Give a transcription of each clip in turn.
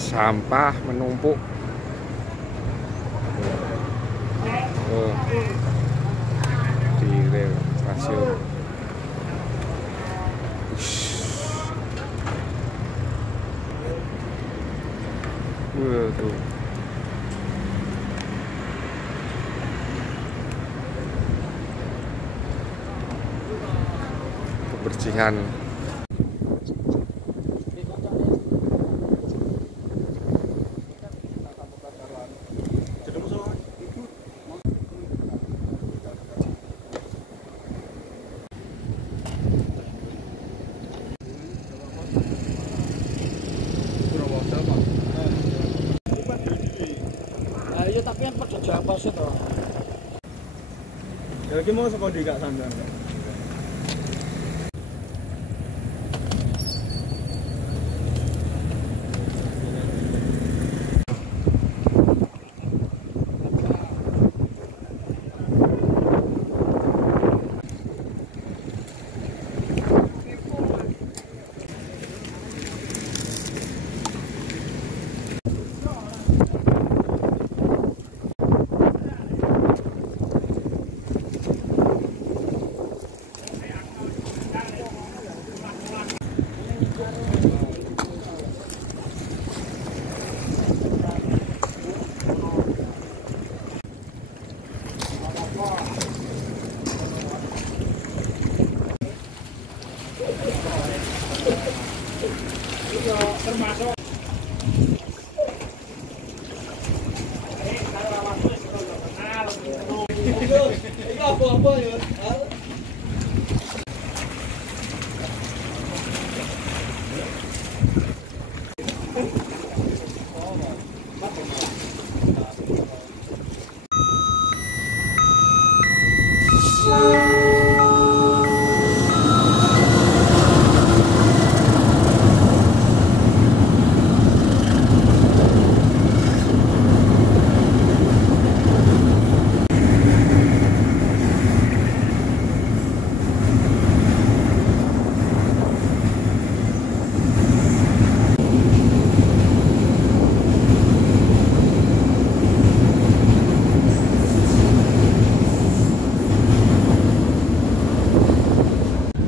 Sampah menumpuk. Oh, di stasiun. Tuh. Kebersihan. Iya tapi yang pada Jawa sih toh. Ya iki mau saka ndi Kak Sandang. Termasuk apa ya?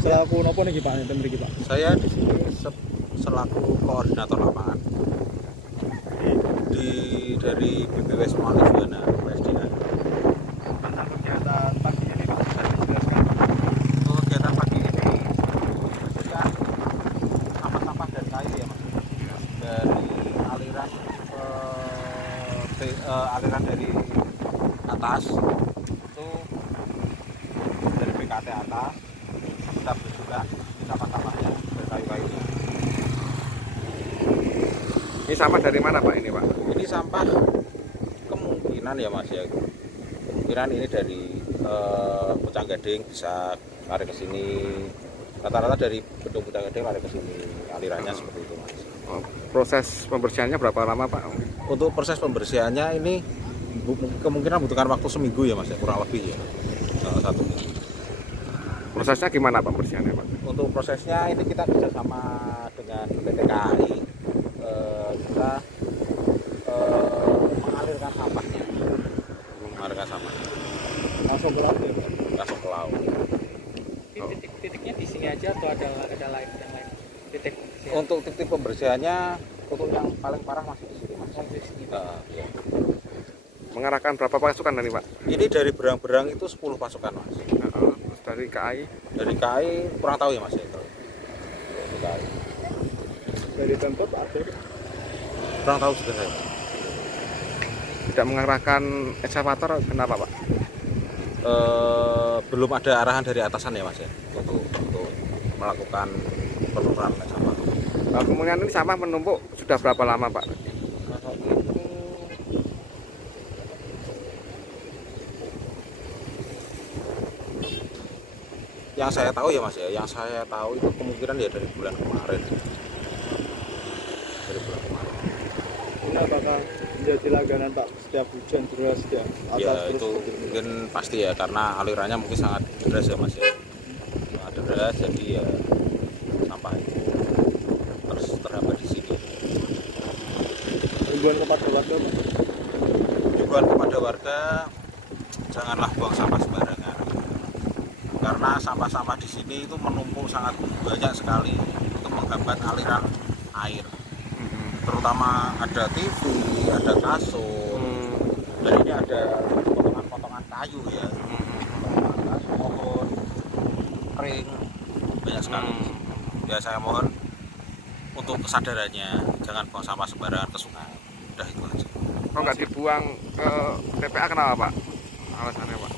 Selaku nopo niki Pak enten mriki Pak? Saya di sini selaku koordinator lapangan dari BPW Semanggi Juwana PSDA. Tentang kegiatan pagi ini Pak bisa dijelaskan? Untuk kegiatan pagi ini membersihkan sampah-sampah dan kayu ya Mas. Dari aliran dari atas itu dari BKT atas kita bersihkan sampah-sampahnya dari kayu-kayunya. Ini sampah dari mana Pak ini Pak? Ini sampah kemungkinan ya Mas ya, kemungkinan ini dari Pucang Gading bisa lari ke sini, rata-rata dari Bendung Pucang Gading lari ke sini, alirannya seperti itu Mas. Proses pembersihannya berapa lama Pak? Untuk proses pembersihannya ini kemungkinan membutuhkan waktu seminggu ya Mas ya, kurang lebih ya, 1 minggu. Prosesnya gimana Pak pembersihannya Pak? Untuk prosesnya ini kita kerjasama dengan PT KAI, kita mengalirkan sampahnya, Langsung ke laut ya Pak? langsung ke laut. Titiknya di sini aja atau ada lain yang lain? Titik. Untuk titik pembersihannya untuk yang paling parah masih di sini Mas. Di sini. Ya. Mengarahkan berapa pasukan tadi Pak? Ini dari berang-berang itu 10 pasukan Mas. Terus dari KAI? Dari KAI kurang tahu ya Mas ya. Dari KAI. Dari Pemkot ada Kurang tahu juga saya. Tidak mengarahkan ekskavator kenapa Pak? Belum ada arahan dari atasan ya Mas ya untuk melakukan penurunan sampah. Kemudian ini sampah menumpuk sudah berapa lama Pak? Yang saya tahu ya Mas ya, yang saya tahu itu kemungkinan ya dari bulan kemarin. Dari bulan kemarin. ini apakah menjadi langganan Pak setiap hujan deras ya? Ya itu mungkin pasti ya karena alirannya mungkin sangat deras ya Mas ya. Sangat deras jadi ya sampah itu terus terhambat di sini. himbauan kepada warga, Pak? Himbauan kepada warga, janganlah buang sampah sembarangan. Karena sampah-sampah di sini itu menumpuk sangat banyak sekali untuk menghambat aliran air. Terutama ada TV, ada kasur, dan ini ada potongan-potongan kayu ya, kasur, pohon, kering, banyak sekali. Ya saya mohon untuk kesadarannya, jangan buang sampah sembarangan ke sungai. Udah itu aja. Kok nggak dibuang ke TPA kenapa Pak? Alasannya Pak?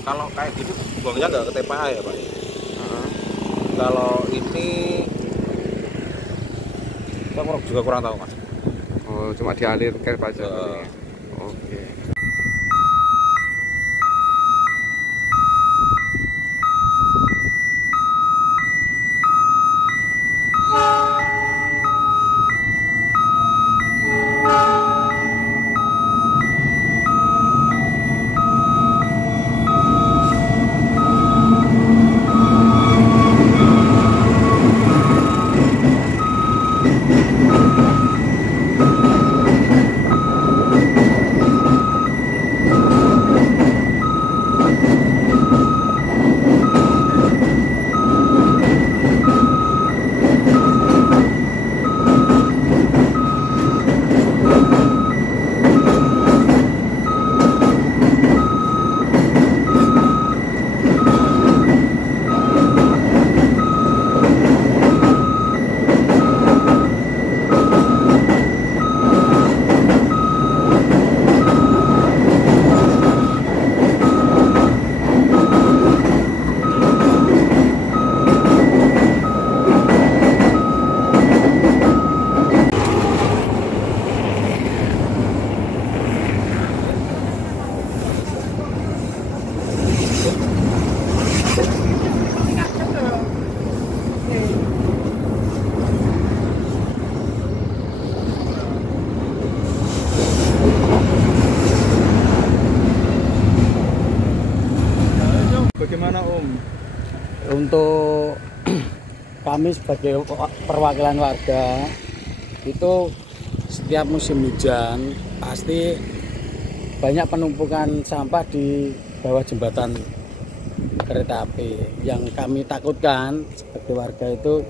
Kalau kayak gitu buangnya nggak ke TPA ya Pak? Kalau ini kita juga kurang tahu Mas. Oh, cuma dialirkan aja. Oke. Bagaimana Om? Untuk kami sebagai perwakilan warga itu setiap musim hujan pasti banyak penumpukan sampah di bawah jembatan kereta api. Yang kami takutkan sebagai warga itu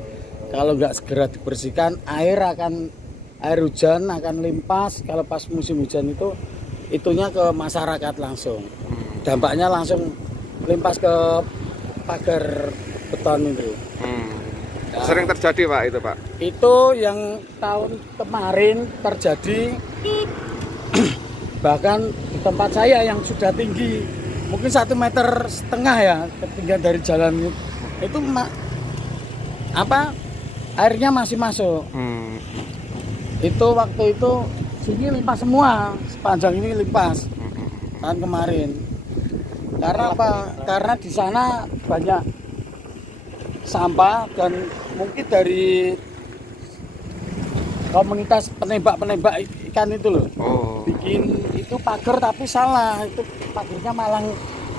kalau nggak segera dibersihkan air hujan akan limpas. Kalau pas musim hujan itu itunya ke masyarakat langsung, dampaknya langsung limpas ke pagar beton itu. Nah, sering terjadi Pak itu Pak? Itu yang tahun kemarin terjadi. Bahkan di tempat saya yang sudah tinggi mungkin 1,5 meter ya ketinggian dari jalan itu airnya masih masuk. Itu waktu itu sini limpas semua, sepanjang ini limpas tahun kemarin. Karena apa? Karena di sana banyak sampah dan mungkin dari komunitas penembak ikan itu loh. Bikin itu pagar tapi salah, itu pagarnya malang.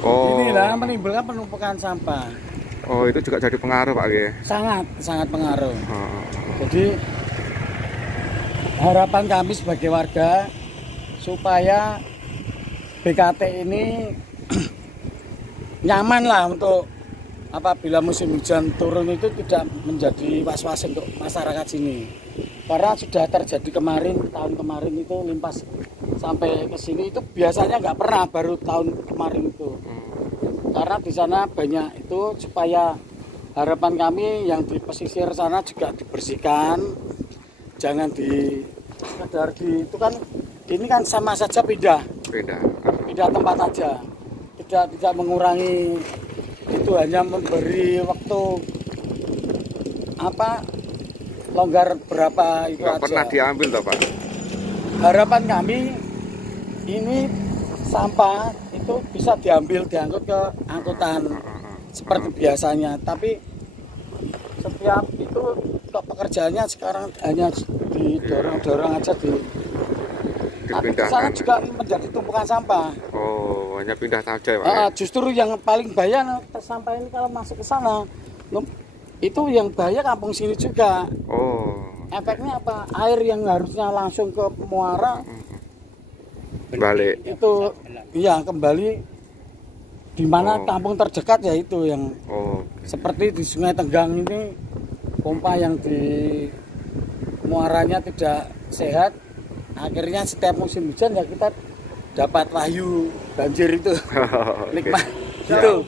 Ini lah menimbulkan penumpukan sampah. Oh, itu juga jadi pengaruh Pak ya? Sangat pengaruh. Jadi harapan kami sebagai warga supaya BKT ini nyaman lah untuk apabila musim hujan turun itu tidak menjadi was-was untuk masyarakat sini. Karena sudah terjadi tahun kemarin itu limpas sampai ke sini itu biasanya nggak pernah, baru tahun kemarin itu. Karena di sana banyak itu, supaya harapan kami yang di pesisir sana juga dibersihkan. Jangan sekedar itu kan ini kan sama saja pindah tempat aja. Tidak mengurangi, itu hanya memberi waktu longgar berapa itu nggak aja. pernah diambil toh Pak? Harapan kami ini sampah itu bisa diangkut ke angkutan seperti biasanya, tapi setiap itu kok pekerjaannya sekarang hanya didorong aja tapi di sana juga menjadi tumpukan sampah. Oh, hanya pindah saja Pak? Justru yang paling bahaya sampah ini kalau masuk ke sana, itu yang bahaya kampung sini juga. Oh, efeknya apa? Air yang harusnya langsung ke muara Balik. itu iya kembali di mana Oh. kampung terdekat ya itu yang Oh. seperti di Sungai Tenggang ini pompa yang di muaranya tidak sehat, akhirnya setiap musim hujan ya kita dapat wahyu banjir itu Oke. nikmat gitu.